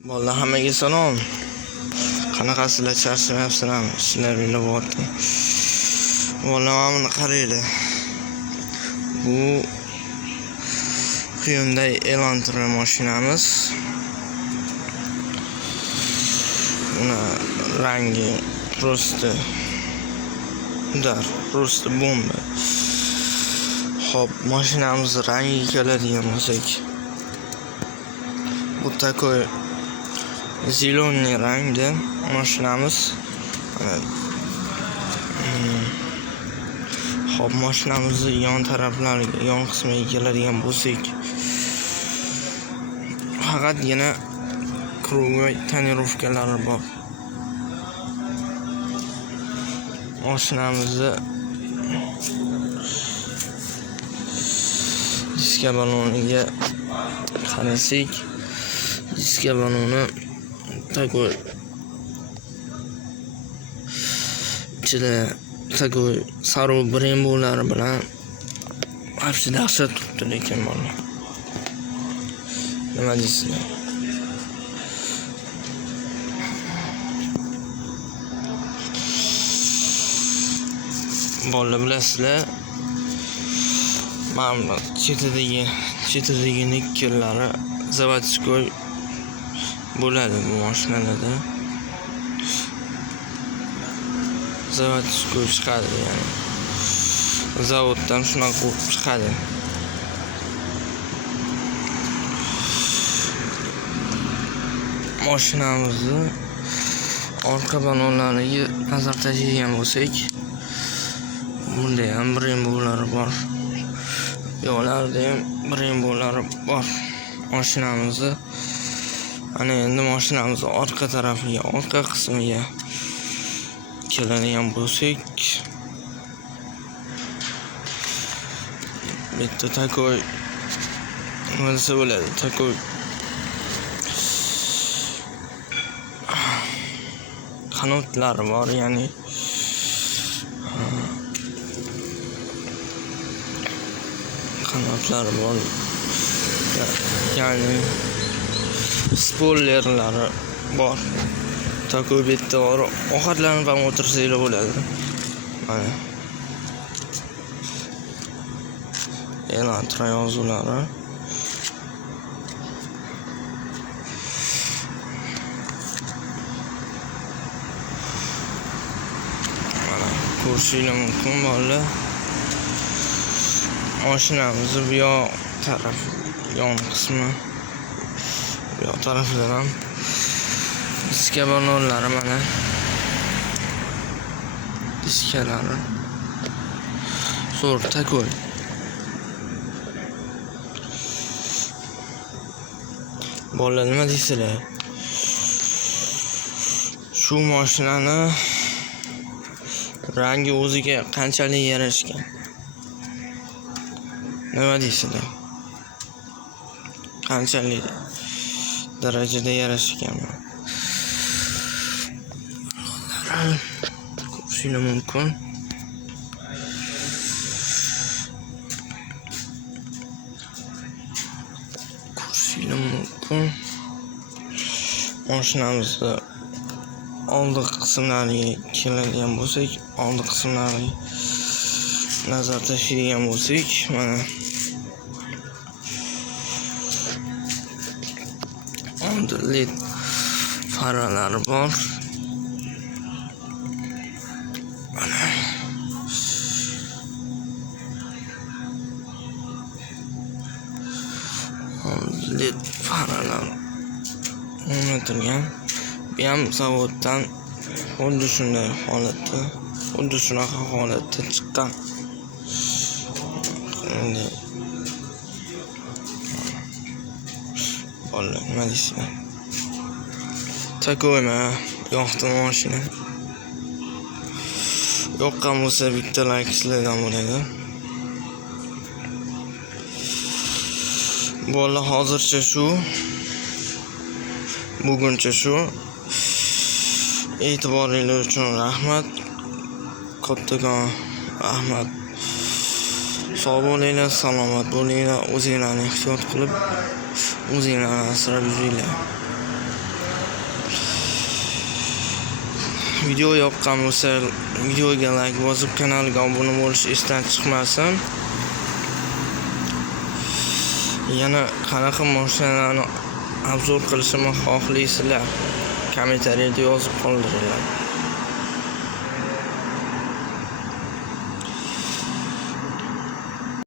Bolalar hammaga salom. Qanaqasizlar, charchamayapsizlarmi? Ishlar bo'lyapti. Bolalar mana qaranglar. Bu Hyundai Elantra mashinamiz. Buni rangi просто bomba. Xo'p, mashinamiz rangiga keladigan bo'lsak, bu такой zеленый rangda mashinamiz. Xo'p, mashinamizning yon taraflariga, yon qismiga keladigan bo'lsak, faqatgina krugoy tonirovkalari bor. Mashinamizda diska baloniga qarasak, diska baloni такой ichida такой sariq brembolari bilan вообще dahshat turibdi, lekin bolalar. Nima deysizlar? Bolalar, bilasizlar, mana chetidagi nikkellari заводской bo'ladi bu mashinalarda. Заводской chiqadi, ya'ni zavoddan shunaqa qilib chiqadi. Mashinamizni orqa balonlariga nazar tashlaydigan bo'lsak, bunda ham brembolari bor. Yo'llarda ham brembolari bor. Mashinamizni ana endi mashinamiz orqa tarafiga, orqa qismiga keladigan bo'lsak, bitta такой nima desa bo'ladi, такой qanotlari bor, ya'ni qanotlari bor, ya'ni spoilerlari bor. Такой bitta bor, ovqatlanib ham o'tirsanglar bo'ladi. Mana Elantra yozuvlari. Mana ko'rishinglar mumkin bolalar. Mashinamizning bu yoq taraf, yon qismi, bu yoq tarafidan ham diska balonlari, mana diskalari zo'r такой. Bolalar, nima deysizlar? Shu mashinani rangi o'ziga qanchalik yarashgan? Nima deysizlar? Qanchalik darajada yarashgan? Ko'rishinglar mumkin. Mashinamizni oldi qismlariga keladigan bo'lsak, oldi qismlariga nazar tashlaydigan bo'lsak, mana oldi led faralari bor. Mana led faralar o'rnatilgan. Bu ham zavoddan xuddi shunday holatda, xuddi shunaqa holatda chiqqan. Endi bolalar, nima deysizlar? Takoyma yoqdi mashina. Yoqqan bo'lsa bitta like sizlardan bo'ladi. Bolalar, hozircha shu. Buguncha shu. E'tiboringiz uchun rahmat. Kattakon rahmat. Sog' bo'linglar, salomat bo'linglar, o'zinglarni ehtiyot qilib, o'zinglarni asrab yuringlar. Video yoqqan bo'lsa, videoga like bosib, kanalga obuna bo'lish esdan chiqmasin. Yana qanaqa mashinalarni obzor qilishimni xohlaysizlar? Kommentariyada yozib qoldiringlar.